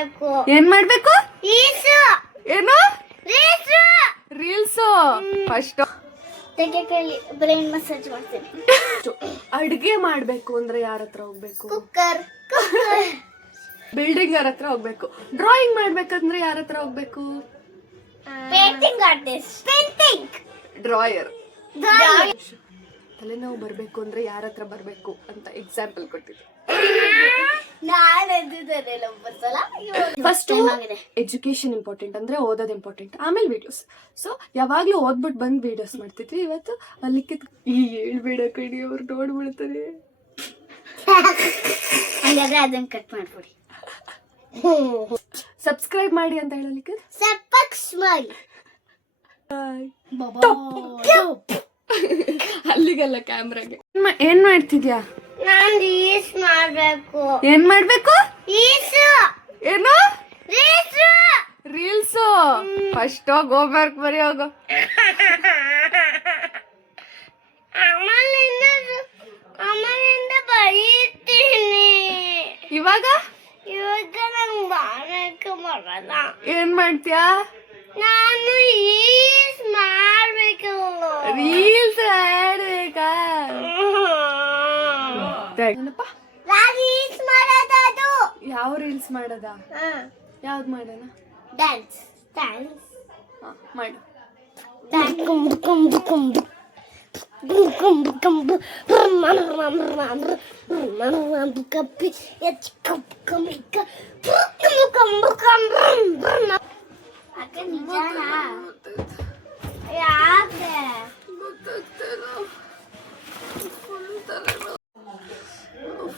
ಮಾಡ್ಬೇಕು. ಏನ್ ಮಾಡ್ಬೇಕು? ಈಸು ಏನು? ರೀಸು ರೀಲ್ಸು. ಫಸ್ಟ್ ತೆಗೆಕಲಿ ಬ್ರೈನ್ ಮಸಾಜ್ ಮಾಡ್ತೀನಿ. ಅಡ್ಗೆ ಮಾಡ್ಬೇಕು ಅಂದ್ರೆ ಯಾರ ಹತ್ರ ಹೋಗ್ಬೇಕು? ಕುಕ್ಕರ್. ಬಿಲ್ಡಿಂಗ್ ಹತ್ರ ಹೋಗ್ಬೇಕು. ಡ್ರಾಯಿಂಗ್ ಮಾಡ್ಬೇಕಂದ್ರೆ ಯಾರ ಹತ್ರ ಹೋಗ್ಬೇಕು? Painting artist. Painting drawer. Drawing. ತಲೆನೋವು ಬರ್ಬೇಕು ಅಂದ್ರೆ ಯಾರ ಹತ್ರ ಬರ್ಬೇಕು ಅಂತ ಎಕ್ಸಾಂಪಲ್ ಕೊಟ್ಟಿದ್ದೆ. ಫಸ್ಟ್ ಎಜುಕೇಶನ್ ಇಂಪಾರ್ಟೆಂಟ್ ಅಂದ್ರೆ ಓದೋದು ಇಂಪಾರ್ಟೆಂಟ್, ಆಮೇಲೆ ವಿಡಿಯೋಸ್. ಸೊ ಯಾವಾಗ್ಲೂ ಓದ್ಬಿಟ್ಟು ಬಂದು ವಿಡಿಯೋಸ್ ಮಾಡ್ತಿದ್ವಿ. ಇವತ್ತು ಅಲ್ಲಿ ಹೇಳ್ಬೇಡ ಕಡಿ, ಅವ್ರು ನೋಡ್ಬಿಡ್ತಾರೆ. ಹಾಗಾದ್ರೆ ಅದನ್ನ ಕಟ್ ಮಾಡ್ಬಿಡಿ. ಸಬ್ಸ್ಕ್ರೈಬ್ ಮಾಡಿ ಅಂತ ಹೇಳಲಿಕ್ಕೆ ಅಲ್ಲಿಗಲ್ಲ ಕ್ಯಾಮ್ರಾಗೆ. ಏನ್ ಮಾಡ್ತಿದ್ಯಾ? ನಾನ್ ರೀಲ್ಸ್ ಮಾಡ್ಬೇಕು. ಏನ್ ಮಾಡ್ಬೇಕು? ಈಸು ಏನು? ರೀಸು ರೀಲ್ಸು. ಫಸ್ಟ್ ಹೋಗ್ ಹೋಮ್ವರ್ಕ್ ಬರೀ ಹೋಗು. ಅಮ್ಮನಿಂದ ಬರೀತೀನಿ. ಇವಾಗ ನಂಗೆ ಮಾಡಕ್ಕೆ ಬರಲ್ಲ. ಏನ್ ಮಾಡ್ತೀಯಾ? ನಾನು ರೀಲ್ಸ್ ಮಾಡ್ಬೇಕು. ರೀಲ್ಸ್ ಆಡ್ಬೇಕಾ? ರೀಲ್ಸ್ ಮಾಡೋದು. ಯಾವ ರೀಲ್ಸ್ ಮಾಡೋದ? ಯಾವ್ದು ಮಾಡೋಣ? ಡ್ಯಾನ್ಸ್ ಮಾಡು.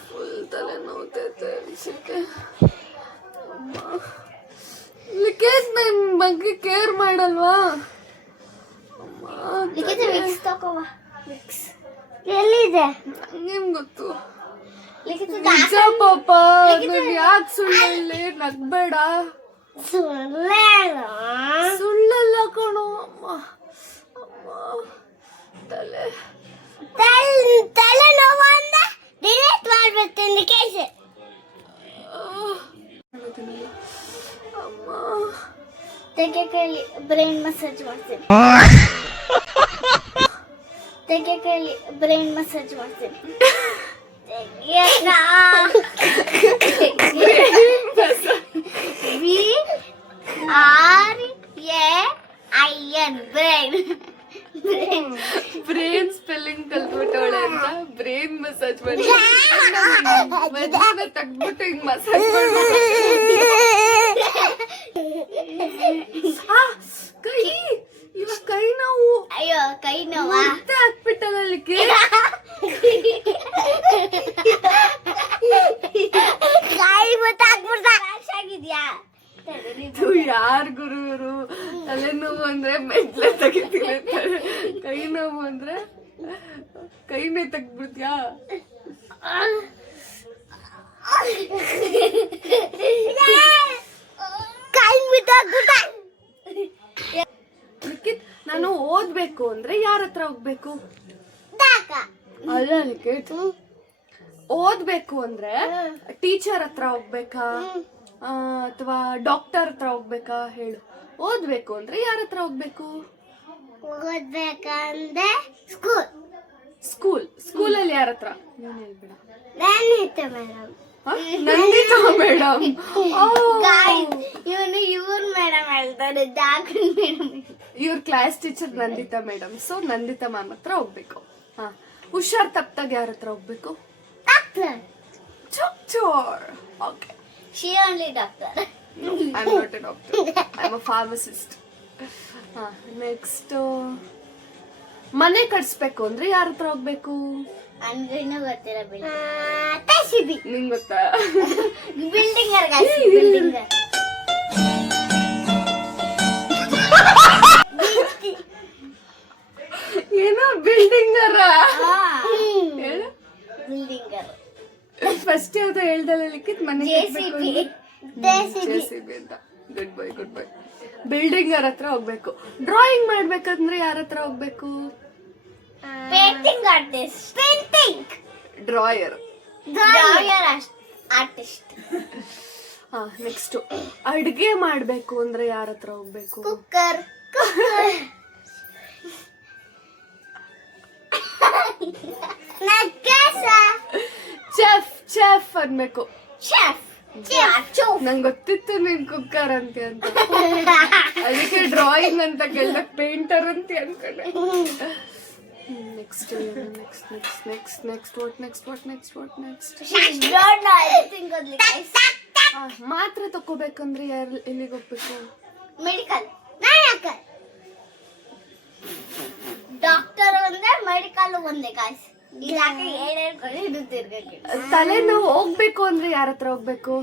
ಫುಲ್ ತಲೆನೋವುತೈತೆ ಅನ್ಸಕ್ಕೆ. ಲಿಖಿತ್ ನನ್ ಬಗ್ಗೆ ಕೇರ್ ಮಾಡಲ್ವಾ? ಎಲ್ಲಿದೆ? ನಂಗೇನ್ ಗೊತ್ತು? ಲಿಖಿತ ನಿಜ ಪಾಪ, ನಾನ್ ಯಾಕೆ ಸುಳ್ಳು ಹೇಳಿ? ನಗ್ಬೇಡ. ಸುಳ್ಳಲ್ಲ ಕಣೋ. ತಲೆ ನೋವು ಅಂದ್ರೆ ಡಿಲೀಟ್ ಮಾಡ್ಬೇಕು ಕೇಸ್. ತೆಗೆಕಲಿ ಬ್ರೈನ್ ಮಸಾಜ್ ಮಾಡ್ತೀನಿ. ತೆಗೆಕಲಿ ಬ್ರೈನ್ ಮಸಾಜ್ ಮಾಡ್ತೀನಿ. ಬ್ರೇನ್ ಸ್ಪೆಲ್ಲಿಂಗ್ ಕಲ್ತ್ಬಿಟ್ಟವಳೆ ಅಂತ ಬ್ರೇನ್ ಮಸಾಜ್ ಮಾಡಿ ತಗ್ಬಿಟ್ಟು ಹಿಂಗ್ ಮಸಾಜ್ ಮಾಡ್ಬಿಟ್ಟು ಕೈ, ಇವಾಗ ಕೈ ನೋವು. ಅಯ್ಯೋ ಕೈ ನೋವಾ? ಹಾಕ್ಬಿಟ್ಟಲ್ಲ ಅಲ್ಲಿಗೆ. ಕೈ ಆಗಿದ್ಯಾ? ಯಾರ್ ಗುರು ಇವರು? ತಲೆನೋವು ಅಂದ್ರೆ ಮೆಟ್ಲೆ ತೆಗಿತಿರ್ತಾರೆ, ಕೈ ನೋವು ಅಂದ್ರೆ ಕೈನೇ ತೆಗ್ದ್ಬಿಡ್ತ್ಯಾ? ನಾನು ಓದ್ಬೇಕು ಅಂದ್ರೆ ಯಾರ ಹತ್ರ ಹೋಗ್ಬೇಕು? ಅಲ್ಲ ಲಿಖಿತ್, ಓದ್ಬೇಕು ಅಂದ್ರೆ ಟೀಚರ್ ಹತ್ರ ಹೋಗ್ಬೇಕಾ ಅಥವಾ ಡಾಕ್ಟರ್ ಹತ್ರ ಹೋಗ್ಬೇಕಾ ಹೇಳು? ಓದ್ಬೇಕು ಅಂದ್ರೆ ಯಾರ ಹತ್ರ ಹೋಗ್ಬೇಕು? ಓದ್ಬೇಕಂದ್ರೆ ಸ್ಕೂಲಲ್ಲಿ ಯಾರ ಹತ್ರ? ನೀನ್ ಹೇಳ್ಬೇಡ. ನಂದಿತಾ ಮೇಡಮ್. ನಂದಿತಾ ಮೇಡಮ್. ಇವನು ಇವ್ರ ಮೇಡಮ್ ಹೇಳ್ತಾರೆ, ಜಾಗನ್ ಮೇಡಮ್. ಇವ್ರ class teacher Nandita madam. So Nandita ma'am ಹತ್ರ ಹೋಗ್ಬೇಕು. ಹುಷಾರ್ ತಪ್ಪಾಗ ಯಾರ ಹತ್ರ ಹೋಗ್ಬೇಕು? Doctor. Okay. She only doctor. I'm not a doctor. I'm a pharmacist. Next ಮನೆ ಕಟ್ಸ್ಬೇಕು ಅಂದ್ರೆ ಯಾರ ಹತ್ರ ಹೋಗ್ಬೇಕು? ಅನ್ಗಿನ್ನೂ ಗೊತ್ತಿಲ್ಲ. ನಿಂಗ್ ಗೊತ್ತಾ? ಬಿಲ್ಡಿಂಗರ್. ಏನೋ ಬಿಲ್ಡಿಂಗರ ಹೇಳು. ಬಿಲ್ಡಿಂಗರ್. ಫಸ್ಟ್ ಯಾವ್ದು ಹೇಳ್ದಲ್ಲ ಲಿಖಿತ್? ಮನೆ JCB ಅಂತ. Good bye good bye. ಬಿಲ್ಡಿಂಗರ್ ಹತ್ರ ಹೋಗ್ಬೇಕು. ಡ್ರಾಯಿಂಗ್ ಮಾಡ್ಬೇಕಂದ್ರೆ ಯಾರ ಹತ್ರ ಹೋಗ್ಬೇಕು? Painting artist. Painting drawer artist. Next ಅಡ್ಗೆ ಮಾಡ್ಬೇಕು ಅಂದ್ರೆ ಯಾರ ಹತ್ರ ಹೋಗ್ಬೇಕು? ಕುಕ್ಕರ್. ಚೆಫ್ ಚೆಫ್ ಅನ್ಬೇಕು. ಚೆಫ್. ನಂಗೆ ಗೊತ್ತಿತ್ತು ನೀನ್ ಕುಕ್ಕರ್ ಅಂತ ಅದಕ್ಕೆ ಡ್ರಾಯಿಂಗ್ ಅಂತ ಕೇಳ್ದ, ಪೇಂಟರ್ ಅಂತ ಅನ್ಕೊಂಡೆ. ನೆಕ್ಸ್ಟ್ ಮಾತ್ರೆ ತಕೋಬೇಕಂದ್ರೆ ಎಲ್ಲಿಗೆ ಹೋಗ್ಬೇಕು? ಮೆಡಿಕಲ್. ಡಾಕ್ಟರ್ ಒಂದೇ, ಮೆಡಿಕಲ್ ಒಂದೇ ಗಾಯ್ಸ್. ತಲೆನೋವು ಹೋಗ್ಬೇಕು ಅಂದ್ರೆ ಯಾರ ಹತ್ರ ಹೋಗ್ಬೇಕು?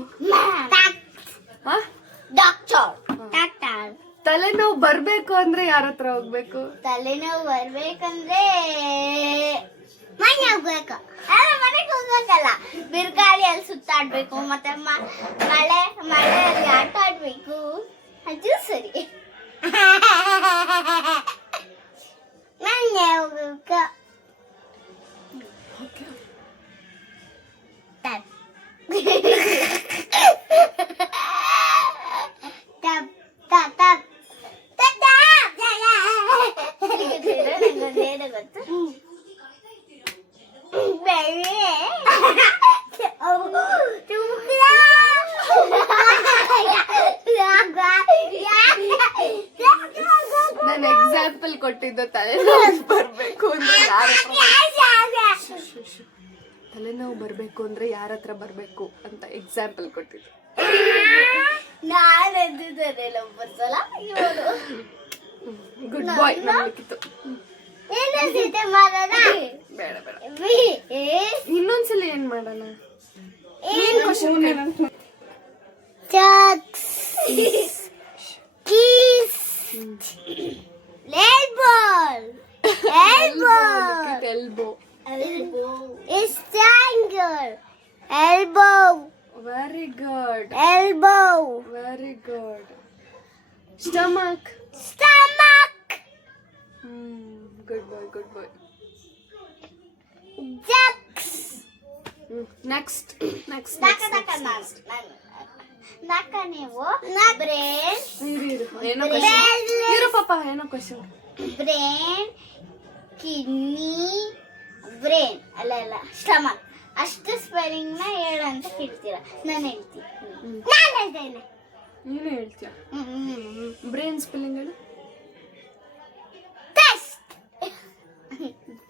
ಡಾಕ್ಟರ್. ತಲೆನೋವು ಬರ್ಬೇಕು ಅಂದ್ರೆ ಯಾರ ಹತ್ರ ಹೋಗ್ಬೇಕು? ತಲೆನೋವು ಬರ್ಬೇಕಂದ್ರೆ ಮನೆ ಹೋಗ್ಬೇಕು. ಮನೆಗೆ ಹೋಗ್ಬೇಕಲ್ಲ, ಬಿರುಗಾಳಿಯಲ್ಲಿ ಸುತ್ತಾಡ್ಬೇಕು, ಮತ್ತೆ ಮಳೆಯಲ್ಲಿ ಆಟ ಆಡ್ಬೇಕು. ಅದು ಸರಿ. ಮನೆ ಹೋಗ್ಬೇಕು. ನಾನು ಎಕ್ಸಾಂಪಲ್ ಕೊಟ್ಟಿದ್ದು ತಲೆನೋವು ಬರ್ಬೇಕು ಅಂದ್ರೆ ತಲೆನೋವು ಬರ್ಬೇಕು ಅಂದ್ರೆ ಯಾರ ಹತ್ರ ಬರ್ಬೇಕು ಅಂತ ಎಕ್ಸಾಂಪಲ್ ಕೊಟ್ಟಿದ್ದು. ಗುಡ್ ಬಾಯ್. ನಮ್ಲಿಕ್ಕಿತ್ತು. ಬೇಡ ಬೇಡ, ಇನ್ನೊಂದ್ಸಲ ಏನ್ ಮಾಡೋಣ? Very good. Elbow. Very good. Stomach. Good boy, good boy. Ducks. Next. ನೀವು ಬ್ರೇನ್. ಏನೋ ಪಾಪ, ಏನೋ ಕ್ವಶನ್. ಬ್ರೇನ್, ಕಿಡ್ನಿ, ಬ್ರೇನ್ ಅಲ್ಲ ಸ್ಟಮಕ್. ಅಷ್ಟು ಸ್ಪೆಲ್ಲಿಂಗ್ ನ ಹೇಳಂತ ಕೇಳ್ತೀರಾ? ನಾನು ಹೇಳ್ತೀನಿ. ನೀನು ಹೇಳ್ತೀಯ? ಬ್ರೇನ್ ಸ್ಪೆಲ್ಲಿಂಗ್ ಹೇಳು.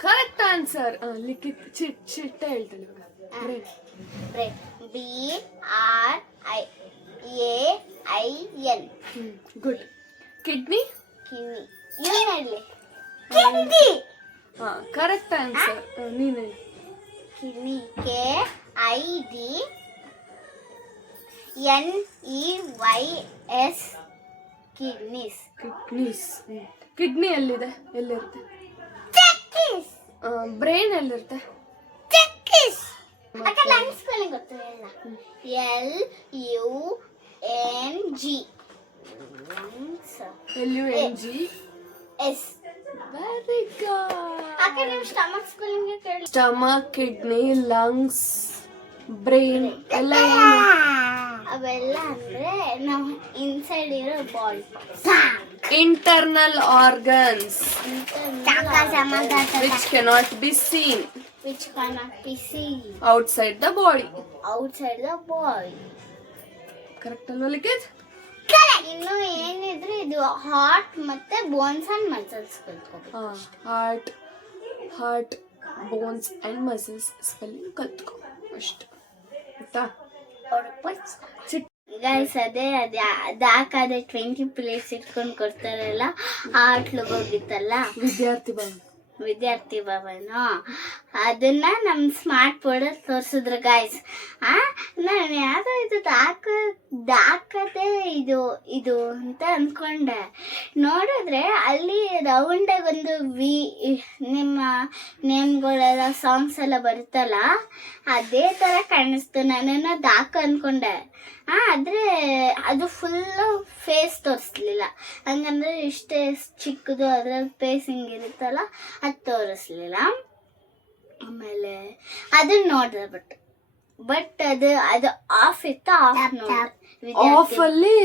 Correct answer. ಲಿಖಿತ್ ಚಿಟ್ಟ ಹೇಳ್ತಾನೆ ಇವಾಗ. Brain, BRAIN. ಗುಡ್. ಕಿಡ್ನಿ. ಏನು ಹೇಳಿ? ಕಿಡ್ನಿ. Correct answer. ನೀನು ಹೇಳಿ. Kidney, KIDNEYS. ಕಿಡ್ನೀಸ್. ಕಿಡ್ನಿ ಎಲ್ಲಿದೆ? ಎಲ್ಲಿರುತ್ತೆ? ಬ್ರೈನ್ ಎಲ್ಲಿರುತ್ತೆ? ಲಂಗ್ಸ್ ಗೊತ್ತು ಎಲ್ಲ. LUNGS. Very good. Stomach stomach, kidney, lungs, brain ಎಲ್ಲ ಅವೆಲ್ಲ ಅಂದ್ರೆ ನಮ್ಮ ಇನ್ಸೈಡ್ ಇರೋ body internal organs which cannot be seen outside the body. Correct ಅಲ್ವಾ ಲಿಖಿತ್? ಇನ್ನು ಏನಿದ್ರೆ ಇದು ಹಾರ್ಟ್ ಮತ್ತೆ ಬೋನ್ಸ್ ಅಂಡ್ ಮಸಲ್ಸ್ ಕಲ್ತ್ಕೋಬೇಕು. Heart bones and muscles spelling ಕಲ್ತ್ಕೊ ಅಷ್ಟು. ಆಯ್ತಾ? ಗೈಸ್ ಅದಾಕಾದ್ರೆ 20 ಪ್ಲೇಟ್ಸ್ ಇಟ್ಕೊಂಡು ಕೊಡ್ತಾರಲ್ಲ, ಆ ಹೋಟ್ಲಿಗೆ ಹೋಗಿತ್ತಲ್ಲ ವಿದ್ಯಾರ್ಥಿ ಭವನ, ಅದನ್ನ ನಮ್ ಸ್ಮಾರ್ಟ್ ಬೋರ್ಡ್ ತೋರ್ಸಿದ್ರು ಗೈಸ್. ನಾನು ಯಾವ್ದೋ ಇದು ದಾಕದೆ ಇದು ಅಂತ ಅನ್ಕೊಂಡೆ. ನೋಡಿದ್ರೆ ಅಲ್ಲಿ ರೌಂಡಾಗಿ ಒಂದು ನಿಮ್ಮ ನೇಮ್ಗಳೆಲ್ಲ ಸಾಂಗ್ಸ್ ಎಲ್ಲ ಬರುತ್ತಲ್ಲ, ಅದೇ ತರ ಕಾಣಿಸ್ತು. ನಾನೇನೋ ದಾಕ ಅನ್ಕೊಂಡೆ. ಆದ್ರೆ ಅದು ಫುಲ್ ಫೇಸ್ ತೋರಿಸ್ಲಿಲ್ಲ. ಹಂಗಂದ್ರೆ ಇಷ್ಟೇ ಚಿಕ್ಕದು, ಅದ್ರಲ್ಲಿ ಫೇಸ್ ಹಿಂಗಿರುತ್ತಲ್ಲ, ಅದು ತೋರಿಸ್ಲಿಲ್ಲ. ಆಮೇಲೆ ಅದನ್ನ ನೋಡಿದೆ. ಬಟ್ ಬಟ್ ಅದು ಆಫ್ ಇತ್ತು, ಆಫ್ ಅಲ್ಲಿ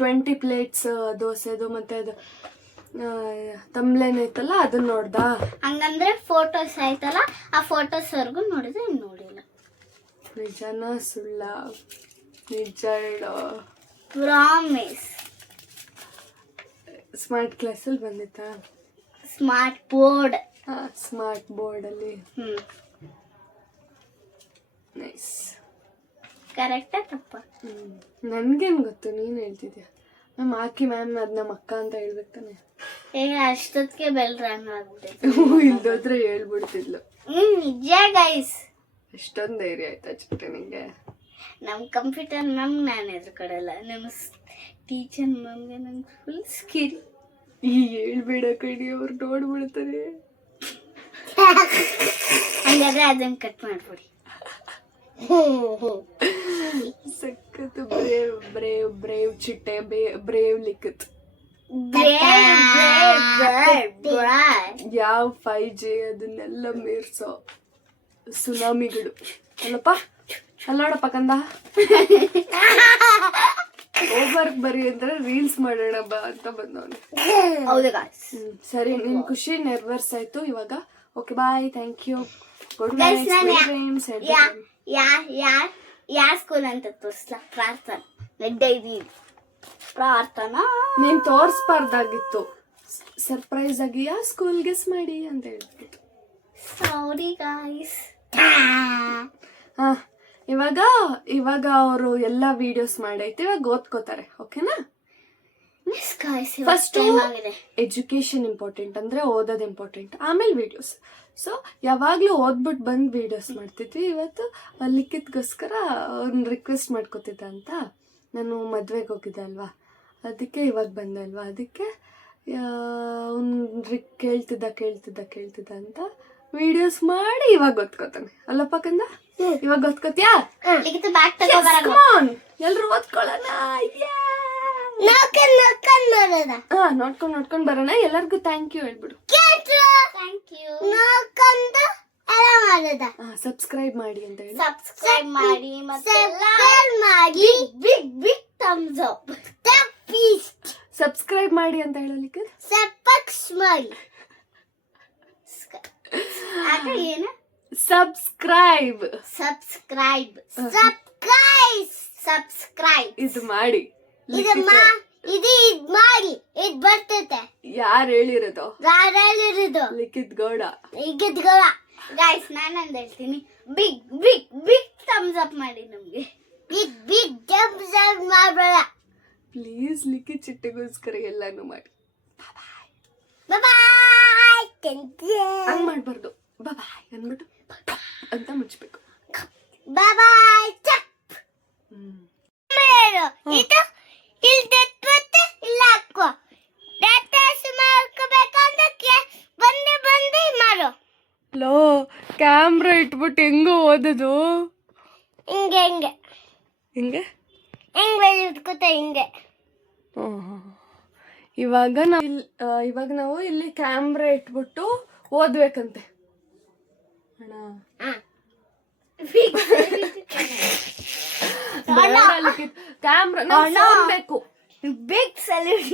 20 ಪ್ಲೇಟ್ಸ್ ದೋಸೆದು ಮತ್ತೆ ಅದು ತಮ್ಲೇನ್ ಐತಲ್ಲ ಅದನ್ನ ನೋಡ್ದಾ? ಹಂಗಂದ್ರೆ ಫೋಟೋಸ್ ಆಯ್ತಲ್ಲ, ಆ ಫೋಟೋಸ್ ವರ್ಗು ನೋಡಿದ್ರೆ ನೋಡಿಲ್ಲ. ನಿಜನ ಸುಳ್ಳ? ನಿಜ ಹೇಳೋ. ಪ್ರಾಮಿಸ್. ಸ್ಮಾರ್ಟ್ ಕ್ಲಾಸಲ್ಲಿ ಬಂದಿತ್ತಾ? Smart board. ಸ್ಮಾರ್ಟ್ ಬೋರ್ಡ್ ಅಲ್ಲಿ. ನೈಸ್. ಕರೆಕ್ಟಾ ತಪ್ಪ? ನನ್ಗೇನ್ ಗೊತ್ತು, ನೀನ್ ಹೇಳ್ತಿದ್ಯಾ. ಮ್ಯಾಮ್ ಆಕಿ ಮ್ಯಾಮ್ ಅದ್ ನಮ್ಮ ಅಕ್ಕ ಅಂತ ಹೇಳ್ಬೇಕು ತಾನೆ. ಅಷ್ಟೊತ್ತಿಗೆ ಬೆಲ್ ರನ್ ಆಗ್ಬಿಟ್ಟೈತೆ. ಇಲ್ದೋದ್ರೆ ಹೇಳ್ಬಿಡ್ತಿದ್ಲು. ನಿಜ ಗೈಸ್. ಎಷ್ಟೊಂದ್ ಧೈರ್ಯ ಆಯ್ತಾ ಚಿಟ್ಟೆ ನಿಂಗೆ? ನಮ್ ಕಂಪ್ಯೂಟರ್ ಮ್ಯಾಮ್ ನಾನು ಎದುರುಕೊಡಲ್ಲ, ನಮ್ಮ ಟೀಚರ್ ಮ್ಯಾಮ್ಗೆ ನಂಗೆ ಫುಲ್ ಸ್ಕಿರಿ. ಹೇಳ್ಬೇಡ ಕಡಿ, ಅವ್ರು ನೋಡ್ಬಿಡ್ತಾರೆ. ಹಂಗಾದ್ರೆ ಅದನ್ನ ಕಟ್ ಮಾಡ್ಬಿಡಿ. ಸಖತ್ ಬ್ರೇವ್ ಬ್ರೇವ್ ಬ್ರೇವ್ ಚಿಟ್ಟೆ, ಬ್ರೇವ್ ಲಿಖಿತ್. ಯಾವ 5G ಅದನ್ನೆಲ್ಲ ಮೀರ್ಸೋ ಸುನಾಮಿಗಳು ಅಲ್ಲಪ್ಪ. ಅಲ್ಲೋಡಪ್ಪ ಕಂದ, ಹೋಮ್ವರ್ಕ್ ಬರಿ ಅಂದ್ರೆ ರೀಲ್ಸ್ ಮಾಡೋಣ ಬಾ ಅಂತ ಬಂದವನು. ಹೌದು. ಸರಿ, ನಿನ್ ಖುಷಿ ನೆರವೇರ್ಸಾಯ್ತು ಇವಾಗ. Okay bye, thank you, good Guys, night. ಯಾರ ಸ್ಕೂಲ್ ಅಂತ ತೋರಿಸ್ಲಾ? ಪ್ರಾರ್ಥನಾ ನೀನ್ ತೋರ್ಸ್ಬಾರ್ದಾಗಿತ್ತು, ಸರ್ಪ್ರೈಸ್ ಆಗಿ ಯಾ ಸ್ಕೂಲ್ ಗೆಸ್ ಮಾಡಿ ಅಂತ ಹೇಳ್ಬಿಟ್ಟು. ಸಾರಿ ಗಾಯ್ಸ್. ಇವಾಗ ಅವರು ಎಲ್ಲ ವಿಡಿಯೋಸ್ ಮಾಡೈತೆ, ಇವಾಗ ಓದ್ಕೋತಾರೆ. ಓಕೆನಾ? ಫಸ್ಟ್ ಎಜುಕೇಶನ್ ಇಂಪಾರ್ಟೆಂಟ್, ಅಂದ್ರೆ ಓದೋದು ಇಂಪಾರ್ಟೆಂಟ್, ಆಮೇಲೆ ವಿಡಿಯೋಸ್. ಸೊ ಯಾವಾಗ್ಲೂ ಓದ್ಬಿಟ್ಟು ಬಂದು ವಿಡಿಯೋಸ್ ಮಾಡ್ತಿದ್ವಿ. ಇವತ್ತು ಲಿಖಿತ್ಗೋಸ್ಕರ ಅವ್ರನ್ನ ರಿಕ್ವೆಸ್ಟ್ ಮಾಡ್ಕೋತಿದ್ದ ಅಂತ. ನಾನು ಮದ್ವೆಗೆ ಹೋಗಿದ್ದೆ ಅಲ್ವಾ, ಅದಕ್ಕೆ ಇವಾಗ ಬಂದೆ ಅಲ್ವಾ, ಅದಕ್ಕೆ ಅವ್ನು ಕೇಳ್ತಿದ್ದ ಅಂತ ವಿಡಿಯೋಸ್ ಮಾಡಿ ಇವಾಗ ಗೊತ್ಕೋತಾನೆ. ಅಲ್ಲಪ್ಪ ಕಂದ, ಇವಾಗ ಗೊತ್ಕೋತ್ಯಾ? ಎಲ್ರು ಓದ್ಕೊಳ್ಳೋಣ. ನೋಡ್ಕೊಂಡ್ ಬರೋಣ. ಎಲ್ಲರಿಗೂ ಥ್ಯಾಂಕ್ ಯು ಹೇಳ್ಬಿಡು. ಸಬ್ಸ್ಕ್ರೈಬ್ ಮಾಡಿ ಅಂತ ಹೇಳಿ. ಸಬ್ಸ್ಕ್ರೈಬ್ ಮಾಡಿ ಮತ್ತೆ ಬಿಗ್ ಥಮ್ಸ್ ಅಪ್. ಸಬ್ಸ್ಕ್ರೈಬ್ ಮಾಡಿ ಅಂತ ಹೇಳಲಿಕ್ಕೆ ಏನು? ಸಬ್ಸ್ಕ್ರೈಬ್ ಇದು ಮಾಡಿ. ಇದು ಮಾಡಿ ಇದು ಬರ್ತೈತೆ. ಯಾರು ಹೇಳಿರೋದು? ಲಿಖಿತ್ ಗೌಡ. ಗೈಸ್, ನಾನಂದ ಹೇಳ್ತೀನಿ, big big big thumbs up ಮಾಡಿ ನಮ್ಗೆ. ಬಿಗ್ ಥಮ್ಸ್ ಅಪ್ ಮಾಡಬೇಡ ಪ್ಲೀಸ್. ಲಿಖಿತ್ ಚಿಟ್ಟೆಗೋಸ್ಕರ ಎಲ್ಲಾನು ಮಾಡಿ. ಬಾಯ್. ಹಂಗ್ ಮಾಡ್ಬಾರ್ದು. ಬಾಯ್ ಅಂದ್ಬಿಟ್ಟು ಅಂತ ಮುಚ್ಚಬೇಕು. ಬಾಯ್. ಇದು ಇಲ್ಲ ಹಾಕೋ. ಬಂದು ಮಾಡು. ಲೋ, ಕ್ಯಾಮ್ರಾ ಇಟ್ಬಿಟ್ಟು ಹೆಂಗ ಓದೋದು? ಹಿಂಗೆ ಇವಾಗ ನಾವು ಇಲ್ಲಿ ಕ್ಯಾಮ್ರಾ ಇಟ್ಬಿಟ್ಟು ಓದ್ಬೇಕಂತೆ. ಕ್ಯಾಮ್ರಾ ಬೇಕು. Big salute.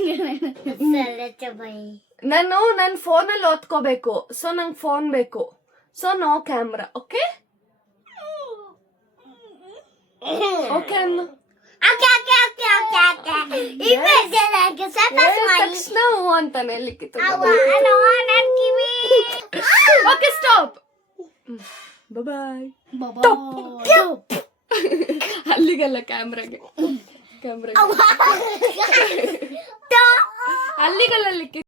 ನಾನು ನನ್ನ ಫೋನಲ್ಲಿ ಓದ್ಕೋಬೇಕು. ಸೊ ನಂಗೆ ಫೋನ್ ಬೇಕು. So no camera. Okay okay ಅನ್ನು ತಕ್ಷಣ ಹೂ ಅಂತಾನೆ ಲಿಖಿತ್. Okay stop. ಬಾಯ್. ಅಲ್ಲಿಗಲ್ಲ, ಕ್ಯಾಮ್ರಾಗೆ ಅಲ್ಲಿಗಲ್ಲ ಲಿಖಿತ್.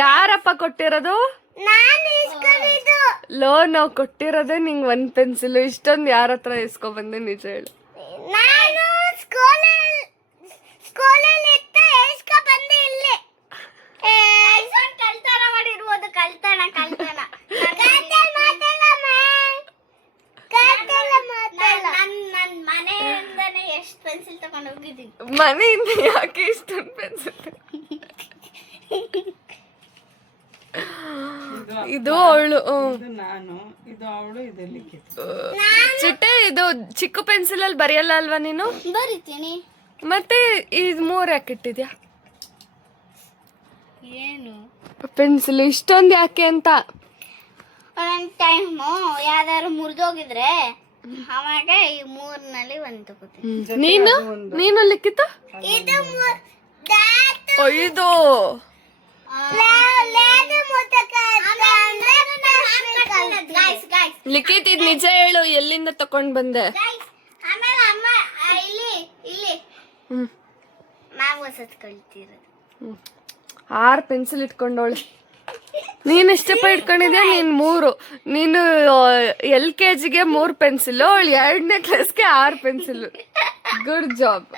ಯಾರಪ್ಪ ಕೊಟ್ಟಿರೋದು? ಲೋ, ನಾವು ಕೊಟ್ಟಿರೋದೇ ನಿಂಗೆ 1 ಪೆನ್ಸಿಲ್. ಇಷ್ಟೊಂದು ಯಾರ ಹತ್ರ ಇಸ್ಕೊಬಂದೆ? ನಿಜ ಹೇಳು. ಮನೆಯಿಂದ ಯಾಕೆ ಇಷ್ಟೊಂದು ಪೆನ್ಸಿಲ್? ಇದು ಅವಳು ಇದು ನಾನು, ಇದು ಅವಳು, ಇದು ಲಿಖಿತ್. ಚಿಟ್ಟೆ ಇದು ಚಿಕ್ಕ ಪೆನ್ಸಿಲ್ ಅಲ್ಲಿ ಬರೆಯಲ್ಲ ಅಲ್ವಾ ನೀನು? ಬರಿತೀನಿ. ಮತ್ತೆ ಇದು 3 ಯಾಕೆ ಇಟ್ಟಿದ್ಯಾ? ಏನು ಪೆನ್ಸಿಲ್ ಇಷ್ಟೊಂದು ಯಾಕೆ ಅಂತ. ಒಂದೊಂದು ಟೈಮು ಯಾವ್ದಾದ್ರು ಮುರಿದೋಗಿದ್ರೆ ಅವಾಗ ಈ 3ನಲ್ಲಿ ಒಂದು ತಗೋತೀನಿ. ನೀನು ಲಿಖಿತ ಇದು ಇದು ಲಿಖಿತ್ ಇದು ನಿಜ ಹೇಳು, ಎಲ್ಲಿಂದ ತಕೊಂಡ್ ಬಂದೆ? ಆಮೇಲೆ ಅಮ್ಮ ಇಲ್ಲಿ ಇಲ್ಲಿ ಮ್ಯಾಮ್ ಹೊಸದ್ ಕಳ್ತಿರೋದು. 6 ಪೆನ್ಸಿಲ್ ಇಟ್ಕೊಂಡವಳು. ನೀನ್ ಎಷ್ಟಪ್ಪ ಇಟ್ಕೊಂಡಿದ್ಯಾ? ನೀನ್ 3. ನೀನು LKG ಗೆ 3 ಪೆನ್ಸಿಲ್, ಅವಳು 2ನೇ ಕ್ಲಾಸ್ಗೆ 6 ಪೆನ್ಸಿಲ್. Good job.